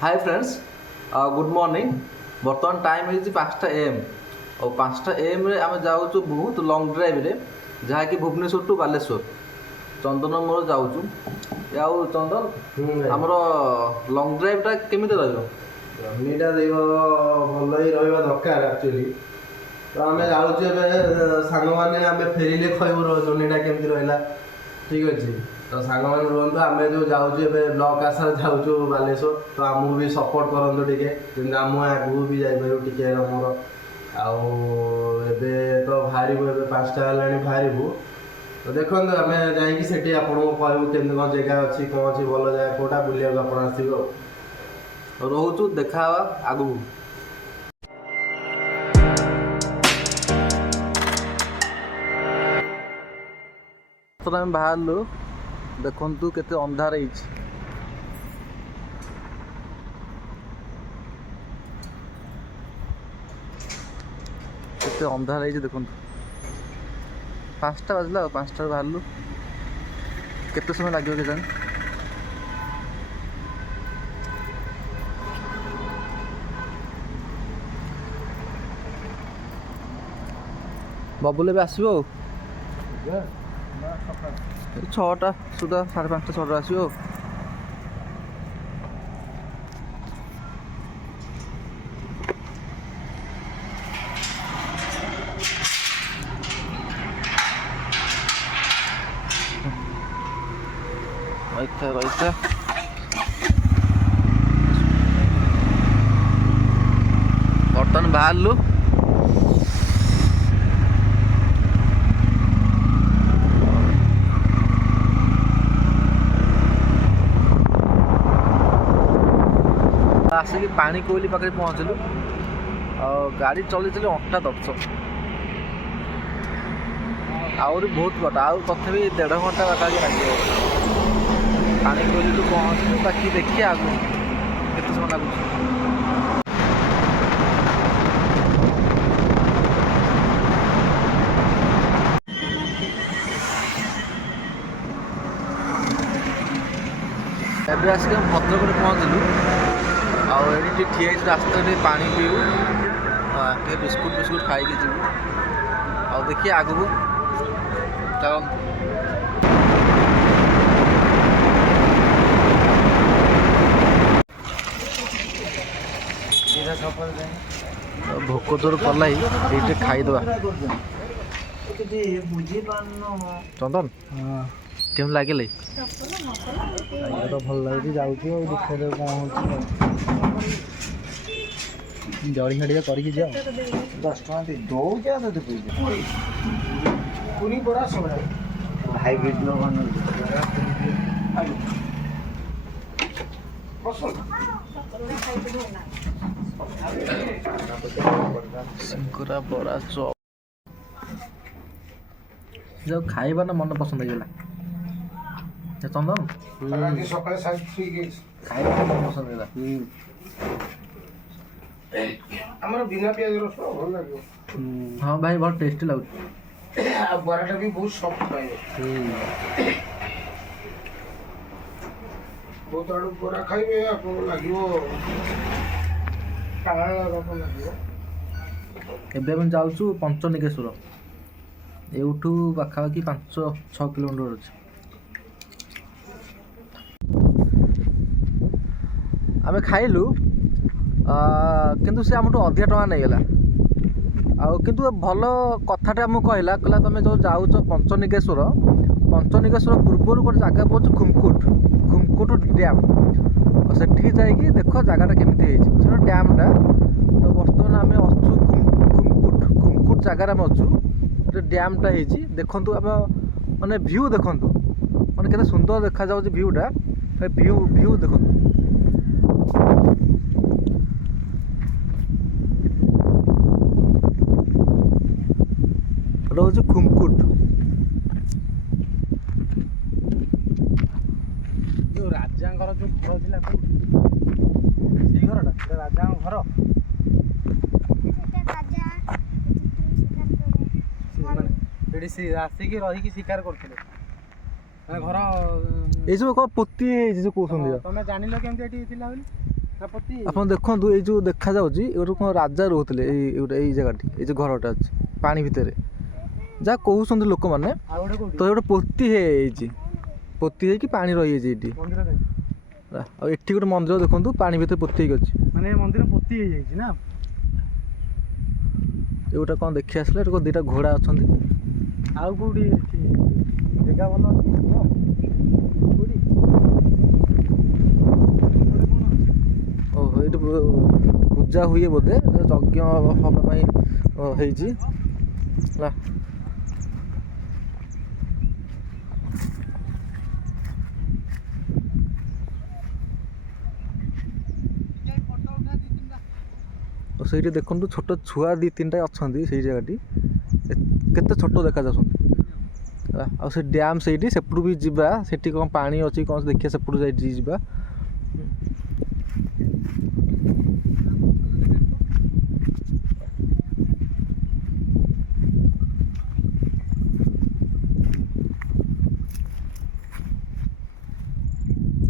Hi friends, good morning. बर्तमान time है 5टा AM और 5टा AM रे आम जाऊँ बहुत लंग ड्राइव रे जहाँकि भुवनेश्वर टू बालेश्वर चंदन मोर जाऊँ। आउ चंदन आमर लंग ड्राइवटा केमिति रहिबो? जर्नीटा भल ही रहा दरकार एक्चुअली। तो आम जाऊे सांग मैंने आम फेरिले खबर जर्नीटा केमती रहा। ठीक अच्छे तो सांग मैंने रुहतु आम जो जाऊे ब्लक आशार जाऊँ बालेश्वर तो आमको भी सपोर्ट करूँ टे आम आगू भी जापर टे मोर आबे तो बाहर 5टा है बाहर तो देखो आम जाकि आपको कहूँ केमती कौन जगह अच्छी कौन अच्छी भल जगह कौटा बुलाक आप आसो रोचु देखा आगू। तो आम बाहर देखु केते अंधार केते अंधार देखु 5टा बाजला 5टा बाहर केते समय लगे के जान बबुल भी आसो 6टा सुधा 5:30 6टा आसो। रईता बर्तमान बाहर आसिक पानी कोईली पाखे पहुँचलु और गाड़ी चली चली अंटा दर्श आहरी बहुत बट आउ तथापि 1.5 घंटा बाटा लगे पानी कोईली तो पहुँचलु। बाकी देखिए आगु केते समय लगुच। एबे आसिक भद्रक पहुँचलु आठी ठिया रास्ता पानी पीऊ टे बिस्कुट बिस्कुट खाई जीव आ देखिए आगू चल भोक जोर कल ये खाईदे चंदन केम लगे तो भल लगे जाऊँ देखा कौन हो जड़ी हड़िया करके जाओ 10 टका दे दो क्या दे पूरी बड़ा समय हाइब्रिड लो सिंकुरा बड़ा चप जो खाइबा ना मन पसंद होगा चंदन सकाल खाइबा मन पसंद होगा आमर बिना प्याज रसुण भल लगे। हाँ भाई बहुत टेस्टी लगे बराटा भी बहुत सॉफ्ट पाए बहुत आड़ बरा खाइबे आपको लगे एबे हम जाऊँ पंचनिकेश्वर एठू पाखापाखि 5-6 किलोमीटर अच्छे आम खाइलु किंतु से आमठू अधिका टଙ୍କା नहीं किंतु भल कथाटे आमको कहला तुम जो जाऊच पंचनिकेश्वर पूर्वर गोटे जगह पड़े खुमकुट डैम से जाइए देख जगह केमी डैमटा तो बर्तमान आम अच्छु खुमकुट जगार आम अच्छु डैमटा देखु आम माने व्यू देखु माने केते सुंदर देखा जाउछ व्यूटा व्यू देखु रोज खुमकुट जो राजा घर जो घर थिला से घरटा राजा घर आसिक रही शिकार करते घर ये सब कौन पोती जो कहते तुम जान केमती बोली ଆପଣ ଦେଖନ୍ତୁ ଏଇ ଯେଉଁ ଦେଖାଯାଉଛି ଏଇଠୁ କ'ଣ ରାଜା ରହୁଥିଲେ ଏଇ ଜାଗାଟି ଏଇ ଯେଉଁ ଘରଟା ଅଛି ପାଣି ଭିତରେ ଯାହା କହୁଛନ୍ତି ଲୋକମାନେ। ତ ଗୋଟେ ପୋତି ହେଇଯାଇଛି ପୋତି ହେଇକି ପାଣି ରହିଯାଇଛି ଏଇଠି। ଆଉ ଏଠି ଗୋଟେ ମନ୍ଦିର ଦେଖନ୍ତୁ ପାଣି ଭିତରେ ପୋତି ହେଇକି ଅଛି ମାନେ ମନ୍ଦିର ପୋତି ହେଇଯାଇଛି ନା। ଏଇଟା କ'ଣ ଦେଖି ଆସିଲେ ଏଠି ଦୁଇଟା ଘୋଡ଼ା ଅଛନ୍ତି। ଆଉ କୋଉଠି ଅଛି ଜାଗା ଭଲ ଅଛି କୋଉଠି? ଓହୋ ଏଇଠି ପୂଜା ହୁଏ ବୋଧେ ଯଜ୍ଞ ହେବା ପାଇଁ ହେଇଛି ହେଲା। ସେଇଠି ଦେଖନ୍ତୁ ଛୋଟ ଛୁଆ 2-3ଟା ଅଛନ୍ତି ସେଇ ଜାଗାଟି କେତେ ଛୋଟ ଦେଖାଯାଉଛନ୍ତି। ଆଉ ସେ ଡ୍ୟାମ୍ ସେଇଠି ସେପଟୁ ବି ଯିବା ସେଠି କ'ଣ ପାଣି ଅଛି କ'ଣ ଦେଖିବା ସେପଟୁ ଯାଇକି ଯିବା।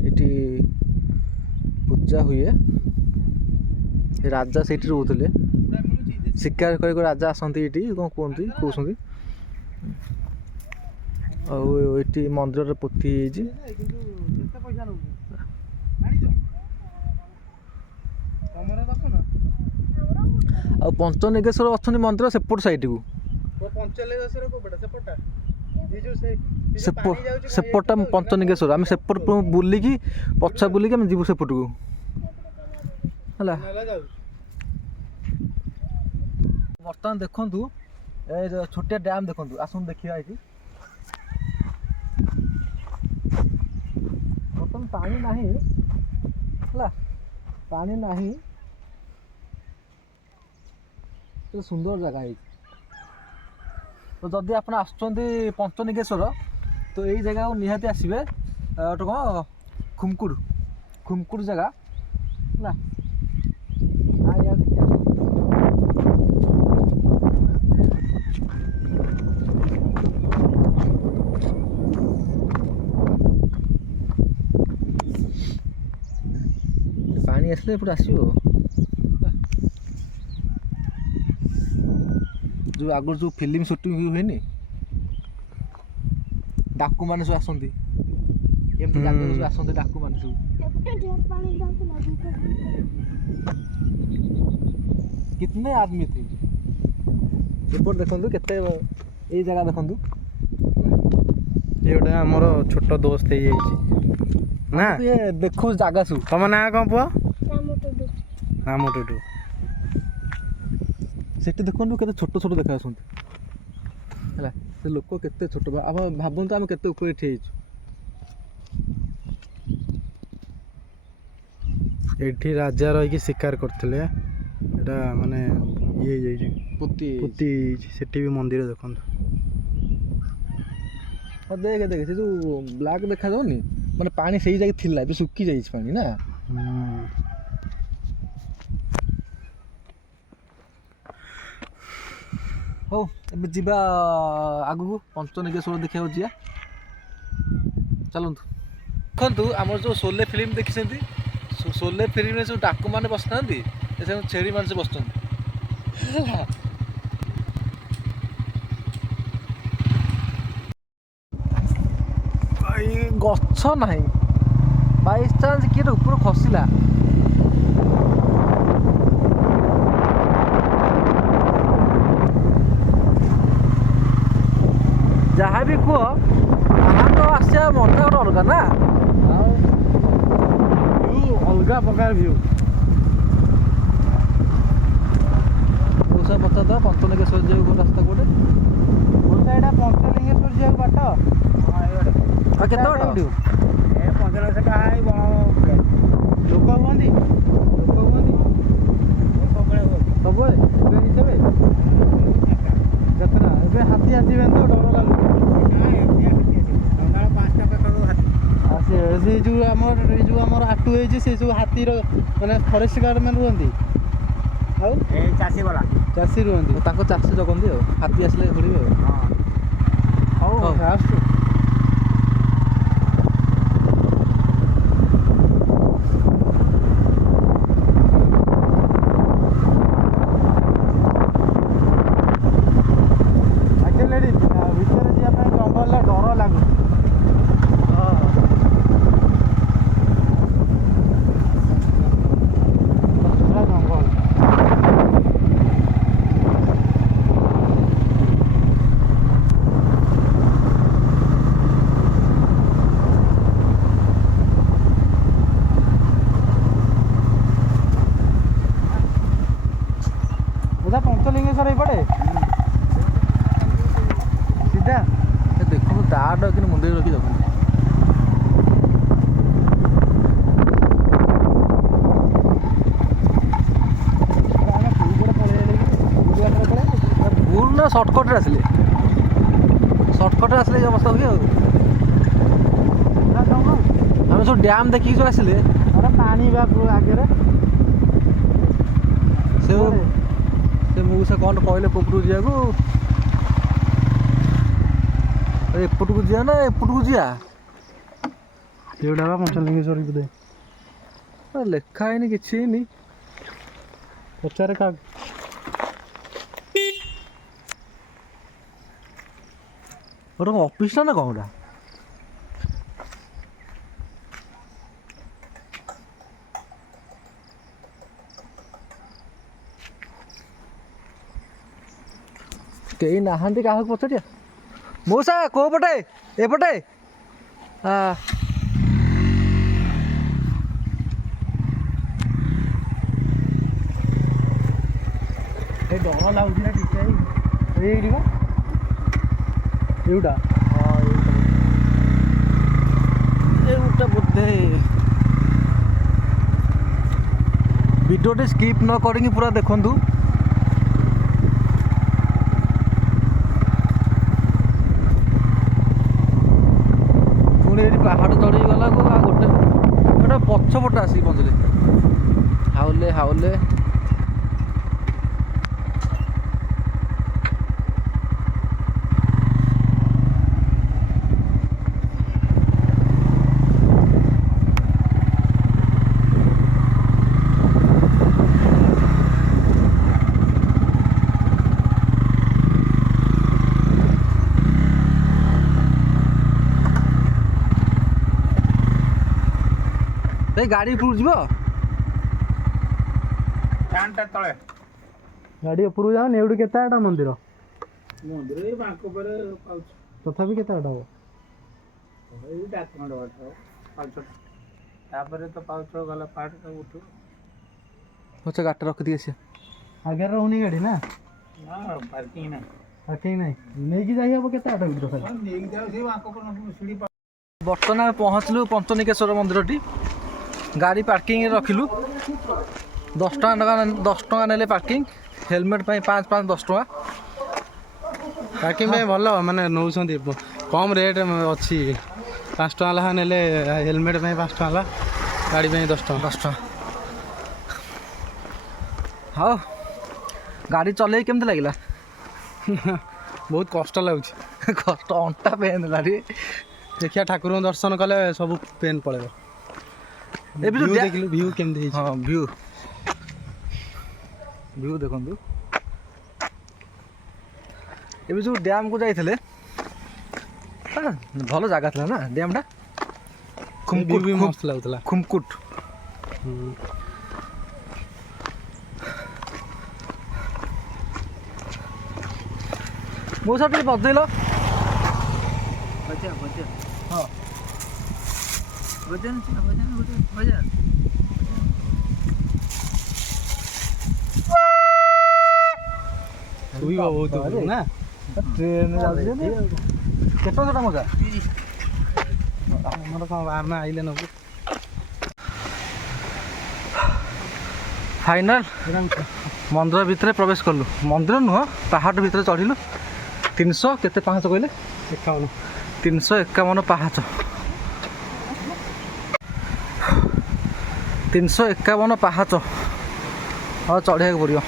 ଏଠି ପୂଜା ହୁଏ ରାଜା ସେଇଠି ରହୁଥିଲେ ଶିକାର କରିକି ରାଜା ଆସନ୍ତି ଏଇଠି କ'ଣ କହୁଛନ୍ତି। ଆଉ ଏଠି ମନ୍ଦିରରେ ପୋତି ହେଇଯାଇଛି। ଆଉ ପଞ୍ଚଲିଙ୍ଗେଶ୍ୱର ଅଛନ୍ତି ମନ୍ଦିର ସେପଟ ସାଇଡକୁ ସେପଟଟା ପଞ୍ଚଲିଙ୍ଗେଶ୍ୱର ଆମେ ସେପଟ ବୁଲିକି ପଛା ବୁଲିକି ଆମେ ଯିବୁ ସେପଟକୁ ହେଲା। ବର୍ତ୍ତମାନ ଦେଖନ୍ତୁ ଏ ଛୋଟିଆ ଡ୍ୟାମ୍ ଦେଖନ୍ତୁ ଆସନ୍ତୁ ଦେଖିବା ଏଠି ବର୍ତ୍ତମାନ ପାଣି ନାହିଁ ହେଲା ପାଣି ନାହିଁ କେତେ ସୁନ୍ଦର ଜାଗା ହେଇଛି। ତ ଯଦି ଆପଣ ଆସୁଛନ୍ତି ପଞ୍ଚଲିଙ୍ଗେଶ୍ୱର ତ ଏଇ ଜାଗାକୁ ନିହାତି ଆସିବେ ଗୋଟେ କ'ଣ ଖୁମକୁଡ଼ ଜାଗା ହେଲା। ପାଣି ଆସିଲେ ଏପଟେ ଆସିବ ଯେଉଁ ଆଗରୁ ଯେଉଁ ଫିଲ୍ମ ସୁଟିଂ ହୁଏନି ଡାକୁମାନେ ସବୁ ଆସନ୍ତି ଏମିତି ଜାଗାକୁ ସବୁ ଆସନ୍ତି ଡାକୁମାନେ ସବୁ। कितने आदमी थे ଏପଟେ ଦେଖନ୍ତୁ କେତେ ଏଇ ଜାଗା ଦେଖନ୍ତୁ ये गोटे आमर छोट दोस्त हो ना देखो जागा सब तुम ना कौन पुआ राम टुडू सेठी देखନ୍ତୁ କେତେ ଛୋଟ ଛୋଟ ଦେଖାଯାଉଛନ୍ତି ହେଲା। ସେ ଲୋକ କେତେ ଛୋଟ ଆପଣ ଭାବନ୍ତୁ ଆମେ କେତେ ଉପରେ ଠିଆ ହେଇଛୁ। ଏଠି ରାଜା ରହିକି ଶିକାର କରୁଥିଲେ ଏଟା ମାନେ ଇଏ ହେଇଯାଇଛି ପୋତି ସେଠି ବି ମନ୍ଦିର ଦେଖନ୍ତୁ। ହଁ ଦେଖେ ସେ ଯେଉଁ ବ୍ଲାକ୍ ଦେଖାଯାଉନି ମାନେ ପାଣି ସେଇ ଜାଗା ଥିଲା ଏବେ ଶୁଖି ଯାଇଛି ପାଣି ନା। ହଉ ଏବେ ଯିବା ଆଗକୁ ପଞ୍ଚଲିଙ୍ଗେଶ୍ୱର ଦେଖିବାକୁ ଯିବା ଚାଲନ୍ତୁ। ଦେଖନ୍ତୁ ଆମର ଯେଉଁ ସୋଲେ ଫିଲ୍ମ ଦେଖିଛନ୍ତି ସୋଲେ ଫିଲ୍ମରେ ଯେଉଁ ଡାକୁମାନେ ବସିନାହାନ୍ତି ସେ ଛେଳିମାନେ ସବୁ ବସୁଛନ୍ତି ହେଲା। ଗଛ ନାହିଁ ବାଇଚାନ୍ସ କିଏ ଉପରୁ ଖସିଲା ଯାହା ବି କୁହ ପାହାଡ଼ ଆସିବା ମଜା ଗୋଟେ ଅଲଗା ନା। ଆଉ ଭ୍ୟୁ ଅଲଗା ପ୍ରକାର ଭ୍ୟୁ। ପଚାରିଦେବା ପଞ୍ଚଲିଙ୍ଗେଶ୍ୱର ଯିବାକୁ ରାସ୍ତା କୋଉଟେ ଏଇଟା ପଞ୍ଚଲିଙ୍ଗେଶ୍ୱର ଯିବାକୁ ବାଟ କେତେ ବାଟ ଏ ପଞ୍ଚଲିଙ୍ଗେଶ୍ୱର ଲୋକ ହୁଅନ୍ତି ସବୁବେଳେ ଏବେ ହିସାବରେ ଯାତ୍ରା ଏବେ ହାତୀ ଆସିବେନି ତ ଡର ଲାଗୁଛି। ସେ ଯେଉଁ ଆମର ଆଟୁ ହେଇଛି ସେ ସବୁ ହାତୀର ମାନେ ଫରେଷ୍ଟ ଗାର୍ଡ ମାନେ ରୁହନ୍ତି ଆଉ ଚାଷୀ ରୁହନ୍ତି ତାଙ୍କ ଚାଷୀ ଜଗନ୍ତି ଆଉ ହାତୀ ଆସିଲେ ଧରିବେ ଆଉ। ହଉ ଆସୁଛୁ ପଞ୍ଚଲିଙ୍ଗେଶ୍ୱର ଏଇପଟେ ସିଧା ଦେଖନ୍ତୁ ଦାଟ କିନ୍ତୁ ମୁଣ୍ଡରେ ରଖି ଦେଖନ୍ତୁ। ଭୁଲ ନା ସର୍ଟକଟ୍ରେ ଆସିଲେ ଏ ଅବସ୍ଥା ହୁଏ ଆଉ। ଆମେ ସବୁ ଡ୍ୟାମ୍ ଦେଖିକି ସବୁ ଆସିଲେ ପାଣି ବା ଆଗରେ ସେ ମଉସା କ'ଣ କହିଲେ ପୋପଟକୁ ଯିବାକୁ, ଏପଟକୁ ଯିବା ନା ଏପଟକୁ ଯିବା? ଏଇଟା ବା ପଞ୍ଚଲିଙ୍ଗେଶ୍ୱର ବୋଧେ ଲେଖା ହେଇନି କିଛି ହେଇନି। ପଚାରେ କାହାକୁ। ଗୋଟେ ଅଫିସଟା ନା କ'ଣ ଗୋଟା? କେହି ନାହାନ୍ତି କାହାକୁ ପଚାରିବା। ମଉସା କୋଉ ପଟେ? ଏପଟେ ଏ ଡର ଲାଗୁଛି ନା ଟିକେ ଏଇଠି ବା ଏଇଟା ଏଇଟା ବୋଧେ। ଭିଡ଼ିଓଟି ସ୍କିପ୍ ନ କରିକି ପୁରା ଦେଖନ୍ତୁ। ପୁଣି ଏଠି ପାହାଡ଼ ଚଢ଼ିକି ଗଲାକୁ ଆଉ ଗୋଟେ ପଛପଟେ ଆସିକି ପହଞ୍ଚିଲେ ହାଉଲେ। এই ଗାଡ଼ି ଉପରକୁ ଯିବ? ତଳେ ଗାଡ଼ି ଉପରକୁ ଯାଉନି। ଏଇଠୁ କେତେ ବାଟ ମନ୍ଦିର? ଏଇ ବାଙ୍କ ପରେ ପାଉଛି। ତଥାପି କେତେ ବାଟ ହବ? ଏଇ 10 ବାଟ ହବ। ତାପରେ ତ ପାଉଛ ଗଲା ପାହାଡ଼ ସବୁ ଉଠିବ। ପଛେ ଗାଡ଼ିଟା ରଖିଦେଇ ଆସିବା। ଆଗରେ ରହୁନି ଗାଡ଼ି ନା? ପାର୍କିଂ ନାହିଁ। ନେଇକି ଯାଇ ହବ କେତେ ବାଟ ଭିତରେ? ନେଇକି ଯାଉ ସେ ବାଙ୍କ ପରେ ସିଡ଼ି। ବର୍ତ୍ତମାନ ଆମେ ପହଞ୍ଚିଲୁ ପଞ୍ଚନିକେଶ୍ୱର ମନ୍ଦିରଟି। ଗାଡ଼ି ପାର୍କିଂରେ ରଖିଲୁ। 10 ଟଙ୍କା ନେଲେ ପାର୍କିଂ। ହେଲମେଟ୍ ପାଇଁ 5 10 ଟଙ୍କା। ପାର୍କିଂ ପାଇଁ ଭଲ ମାନେ ନେଉଛନ୍ତି, କମ୍ ରେଟ୍ ଅଛି। 5 ଟଙ୍କା ଲେଖା ନେଲେ ହେଲମେଟ୍ ପାଇଁ 5 ଟଙ୍କା ଲା, ଗାଡ଼ି ପାଇଁ 10 ଟଙ୍କା। ହଉ, ଗାଡ଼ି ଚଲେଇ କେମିତି ଲାଗିଲା? ବହୁତ କଷ୍ଟ ଲାଗୁଛି। କଷ୍ଟ, ଅଣ୍ଟା ପେନ୍ ହେଲାଣି। ଦେଖିବା ଠାକୁରଙ୍କୁ ଦର୍ଶନ କଲେ ସବୁ ପେନ୍ ପଳେଇବ। ଏବେ ଯୋଉ ଦେଖିଲୁ ଭିଉ କେମିତି ହେଇଛି? ହଁ, ଭିଉ ଦେଖନ୍ତୁ। ଏବେ ଯେଉଁ ଡ୍ୟାମ୍କୁ ଯାଇଥିଲେ ଭଲ ଜାଗା ଥିଲା ନା ଡ୍ୟାମ୍ଟା? ମସ୍ତ ଲାଗୁଥିଲା। ଖୁମକୁଟ। ମଉସା ଟିକେ ବଜେଇଲ। ହଁ, ଶୋଇବ ବହୁତ ନା? ଟ୍ରେନ୍ ଯାଉଛି କେତେ ଟଙ୍କା ମଜା? ଆମର କ'ଣ ଆମେ ଆଇଲେ ନେବୁ। ଫାଇନାଲ ମନ୍ଦିର ଭିତରେ ପ୍ରବେଶ କଲୁ। ମନ୍ଦିର ନୁହଁ, ପାହାଡ଼ ଭିତରେ ଚଢ଼ିଲୁ। 300 କେତେ ପାହାଚ କହିଲେ? 51। 351 ପାହାଚ। 351 ପାହାଚ ଆଉ ଚଢ଼ିବାକୁ ପଡ଼ିବ।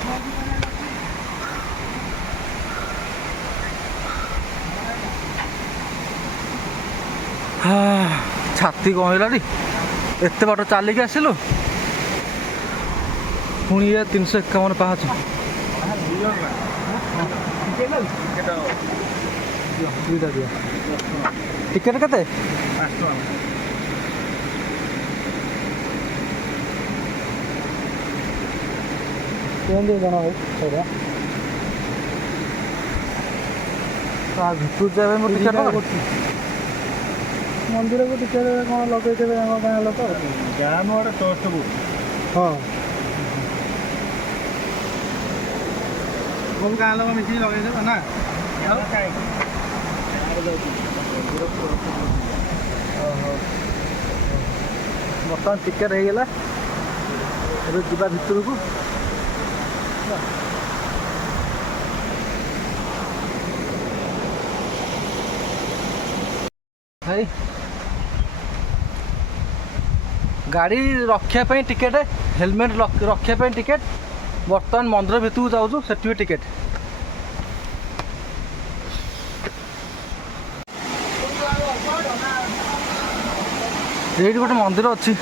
ଛାତି କ'ଣ ହେଇଲାଣି? ଏତେ ବାଟ ଚାଲିକି ଆସିଲୁ, ପୁଣି ଇଏ 351 ପାହାଚ। ଟିକେଟ୍ କେତେ? 5 ଟଙ୍କା। କେମିତି ଜଣା ଭାଇ ସେଇଟା? ଭିତରୁ ଯିବା ପାଇଁ ମୋର ଟିକେଟ୍ ମନ୍ଦିରକୁ ଟିକେଟ୍ କ'ଣ ଲଗେଇଦେବେ ଆମ ଗାଁ ଲୋକ? ଗାଁ ନୁଆଡ଼େ ଟଷ୍ଟ ବୁକ୍। ହଁ, ସବୁ ଗାଁ ଲୋକ ମିଶିକି ଲଗେଇଦେବା ନା ବର୍ତ୍ତମାନ ଟିକେଟ୍ ହେଇଗଲା ଏବେ ଯିବା ଭିତରକୁ ଭାଇ ଗାଡ଼ି ରଖିବା ପାଇଁ ଟିକେଟ୍ ହେଲମେଟ୍ ରଖିବା ପାଇଁ ଟିକେଟ୍ ବର୍ତ୍ତମାନ ମନ୍ଦିର ଭିତରକୁ ଯାଉଛୁ ସେଠି ବି ଟିକେଟ୍ ଏଇଠି ଗୋଟେ ମନ୍ଦିର ଅଛି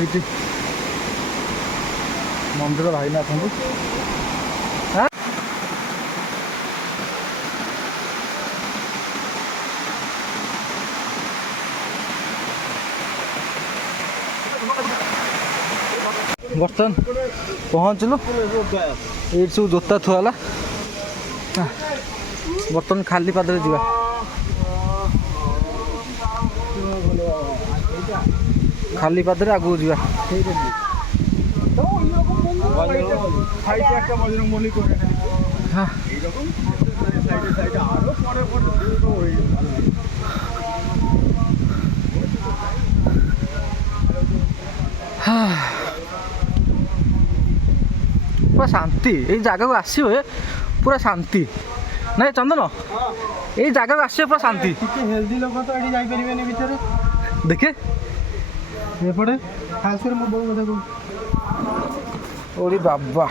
ଏଇଠି ମନ୍ଦିର ଭାଇନାଥଙ୍କୁ ବର୍ତ୍ତମାନ ପହଞ୍ଚିଲୁ ଏଇଠି ସବୁ ଜୋତା ଥୁଆ ହେଲା ବର୍ତ୍ତମାନ ଖାଲି ପାଦରେ ଯିବା ଖାଲି ପାଦରେ ଆଗକୁ ଯିବା ପୁରା ଶାନ୍ତି ଏଇ ଜାଗାକୁ ଆସିବେ ପୁରା ଶାନ୍ତି ନାଇଁ ଚନ୍ଦନ ଏଇ ଜାଗାକୁ ଆସିବେ ପୁରା ଶାନ୍ତି ଟିକେ ହେଲ୍ଦି ଲୋକ ତ ଏଠି ଯାଇପାରିବେନି ଭିତରେ ଦେଖେ ଏପଟେ ଖାସ୍ କରି ମୋ ବୋଉ କଥା କହୁ ଓରେ ବାବା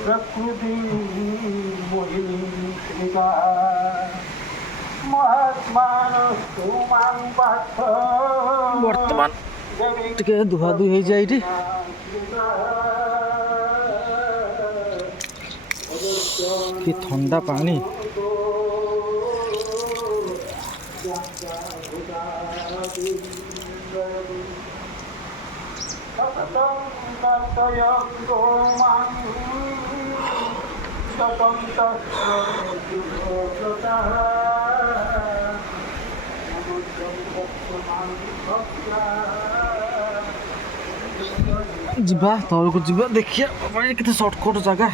ପ୍ରକୃତି ବର୍ତ୍ତମାନ ଟିକେ ଧୁଆଧୁଇ ହେଇଯାଏ ଏଇଠି କି ଥଣ୍ଡା ପାଣି ଯିବା ତଳକୁ ଯିବା ଦେଖିବା କେତେ ସର୍ଟକଟ୍ ଜାଗା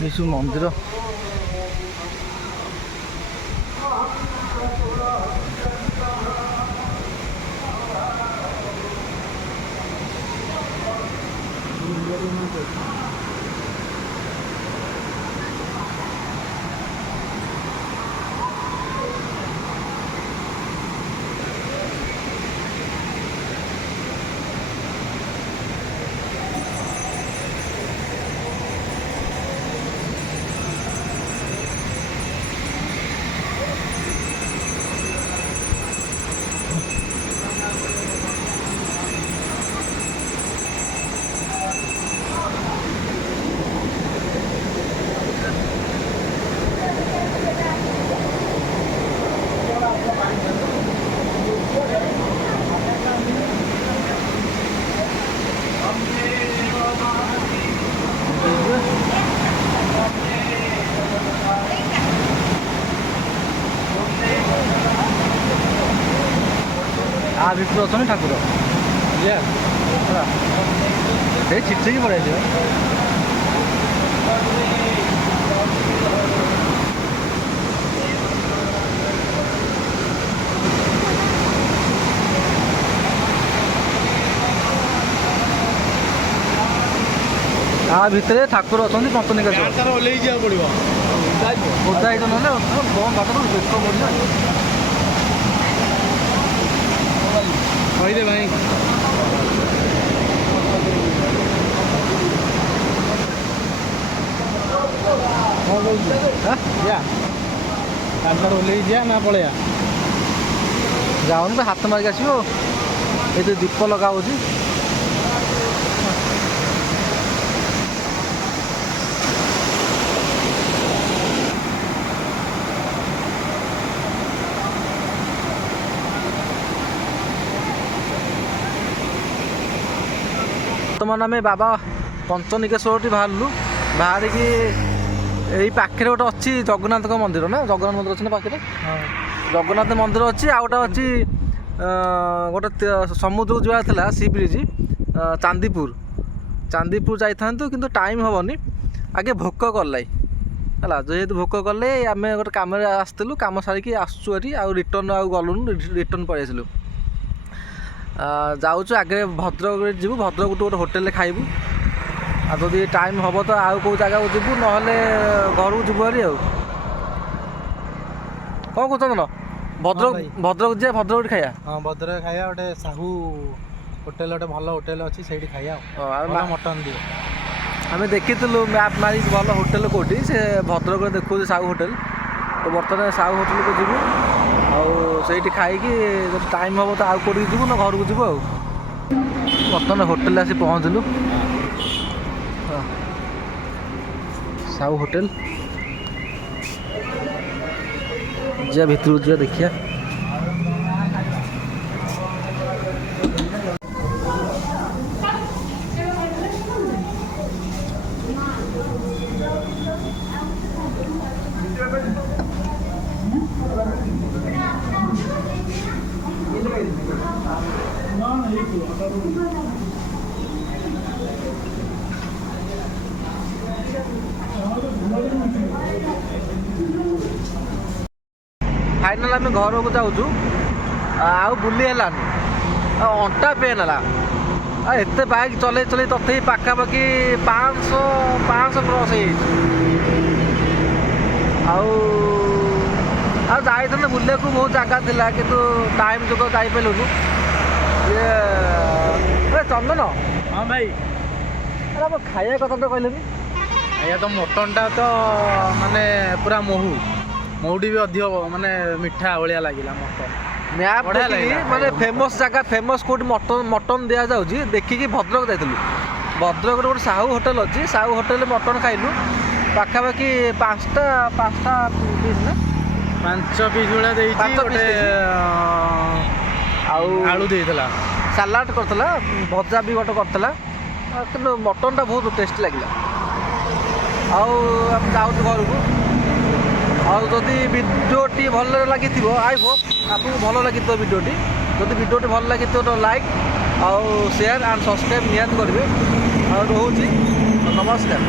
ଏସବୁ ମନ୍ଦିର ଆ ଭିତରୁ ଅଛନ୍ତି ଠାକୁର ସେଇ ଚିଠିକି ପଳେଇଯିବ ଆ ଭିତରେ ଠାକୁର ଅଛନ୍ତି ପଞ୍ଚନିକେଶ୍ୱର ଓହ୍ଲେଇ ଯିବାକୁ ପଡ଼ିବ ଓଦା ହେଇତ ନହେଲେ କଣ ବାଟ ବେକ ପଡ଼ିଲା କହିଦେ ଭାଇ କ'ଣ କହୁଛୁ ଯିବା କାନ୍ଥରେ ଓହ୍ଲେଇ ଯିବା ନା ପଳେଇବା ଯାଉନି ତ ହାତ ମାରିକି ଆସିବ। ଏ ଯେଉଁ ଦୀପ ଲଗା ହେଉଛି ବର୍ତ୍ତମାନ ଆମେ ବାବା ପଞ୍ଚନିକେଶ୍ୱରଠି ବାହାରିଲୁ। ବାହାରିକି ଏଇ ପାଖରେ ଗୋଟେ ଅଛି ଜଗନ୍ନାଥଙ୍କ ମନ୍ଦିର ନା, ଜଗନ୍ନାଥ ମନ୍ଦିର ଅଛି ନା ପାଖରେ? ଜଗନ୍ନାଥ ମନ୍ଦିର ଅଛି। ଆଉ ଗୋଟେ ଅଛି ଗୋଟେ ସମୁଦ୍ରକୁ ଯିବାର ଥିଲା, ସି ବ୍ରିଜ୍, ଚାନ୍ଦିପୁର ଯାଇଥାନ୍ତୁ କିନ୍ତୁ ଟାଇମ୍ ହେବନି। ଆଗେ ଭୋକ କଲାଇ ହେଲା, ଯେହେତୁ ଭୋକ କଲେ ଆମେ ଗୋଟେ କାମରେ ଆସିଥିଲୁ, କାମ ସାରିକି ଆସୁଛୁ ଏଠି, ଆଉ ରିଟର୍ନ ଆଉ ଗଲୁନୁ, ରିଟର୍ନ ପଳେଇ ଆସିଲୁ। ଯାଉଛୁ ଆଗରେ ଭଦ୍ରକରେ ଯିବୁ, ଭଦ୍ରକ ଗୋଟେ ହୋଟେଲରେ ଖାଇବୁ। ଆଉ ଯଦି ଟାଇମ୍ ହେବ ତ ଆଉ କେଉଁ ଜାଗାକୁ ଯିବୁ, ନହେଲେ ଘରକୁ ଯିବୁ ଭାରି ଆଉ। କ'ଣ କହୁଛନ୍ତି ନା ଭଦ୍ରକ ଯିବା, ଭଦ୍ରକଠି ଖାଇବା? ହଁ ଭଦ୍ରକ ଖାଇବା, ଗୋଟେ ସାହୁ ହୋଟେଲ, ଗୋଟେ ଭଲ ହୋଟେଲ ଅଛି, ସେଇଠି ଖାଇବା ଆଉ ମଟନ୍ ଦିଅ। ଆମେ ଦେଖିଥିଲୁ ମ୍ୟାପ୍ ମାରିକି ଭଲ ହୋଟେଲ କେଉଁଠି, ସେ ଭଦ୍ରକରେ ଦେଖାଉଛି ସାହୁ ହୋଟେଲ। ତ ବର୍ତ୍ତମାନ ସାହୁ ହୋଟେଲକୁ ଯିବୁ, ଆଉ ସେଇଠି ଖାଇକି ଯଦି ଟାଇମ୍ ହେବ ତ ଆଉ କେଉଁଠିକି ଯିବୁ, ନା ଘରକୁ ଯିବୁ ଆଉ। ବର୍ତ୍ତମାନ ହୋଟେଲରେ ଆସି ପହଞ୍ଚିଲୁ, ସାହୁ ହୋଟେଲ। ଯିବା ଭିତରକୁ ଯିବା, ଦେଖିବା। ଫାଇନାଲ୍ ଆମେ ଘରକୁ ଯାଉଛୁ, ଆଉ ବୁଲି ହେଲାନି, ଆଉ ଅଣ୍ଟା ପେନ୍ ହେଲା। ଆଉ ଏତେ ବାଇକ୍ ଚଲେଇ ତଥାପି ପାଖାପାଖି 500 କ୍ରସ୍ ହେଇଯାଇଛି। ଆଉ ଯାଇଥାନ୍ତେ ବୁଲିବାକୁ, ବହୁତ ଜାଗା ଥିଲା, କିନ୍ତୁ ଟାଇମ୍ ଯୋଗୁଁ ଯାଇପାରିଲୁନୁ। ଇଏ ଚନ୍ଦନ। ହଁ ଭାଇ। ଆରେ ଆମ ଖାଇବା କଥା ତ କହିଲେନି। ଖାଇବା ତ ମଟନ୍ଟା ତ ମାନେ ପୁରା ମହୁଟି ବି ଅଧିକ ମାନେ ମିଠା ଭଳିଆ ଲାଗିଲା ମଟନ୍। ମ୍ୟାପ୍ ଦେଖିକି ମାନେ ଫେମସ୍ ଜାଗା, ଫେମସ୍ କେଉଁଠି ମଟନ୍ ଦିଆଯାଉଛି ଦେଖିକି ଭଦ୍ରକ ଯାଇଥିଲୁ। ଭଦ୍ରକରେ ଗୋଟେ ସାହୁ ହୋଟେଲ ଅଛି, ସାହୁ ହୋଟେଲରେ ମଟନ୍ ଖାଇଲୁ। ପାଖାପାଖି ପାଞ୍ଚଟା ପିସ୍ ନା 5 ପିସ୍ ଭଳିଆ ଦେଇଛି। ଗୋଟେ ଆଉ ଆଳୁ ଦେଇଥିଲା, ସାଲାଡ଼ କରିଥିଲା, ଭଜା ବି ଗୋଟେ କରିଥିଲା, କିନ୍ତୁ ମଟନ୍ଟା ବହୁତ ଟେଷ୍ଟି ଲାଗିଲା। ଆଉ ଆମେ ଯାଉଛୁ ଘରକୁ। ଆଉ ଯଦି ଭିଡ଼ିଓଟି ଭଲ ଲାଗିଥିବ, ଆଇ ହୋପ୍ ଆପଣଙ୍କୁ ଭଲ ଲାଗିଥିବ ଭିଡ଼ିଓଟି। ଯଦି ଭିଡ଼ିଓଟି ଭଲ ଲାଗିଥିବ ତ ଲାଇକ୍ ଆଉ ସେୟାର ଆଣ୍ଡ ସବସ୍କ୍ରାଇବ୍ ନିହାତି କରିବେ। ଆଉ ରହୁଛି, ନମସ୍କାର।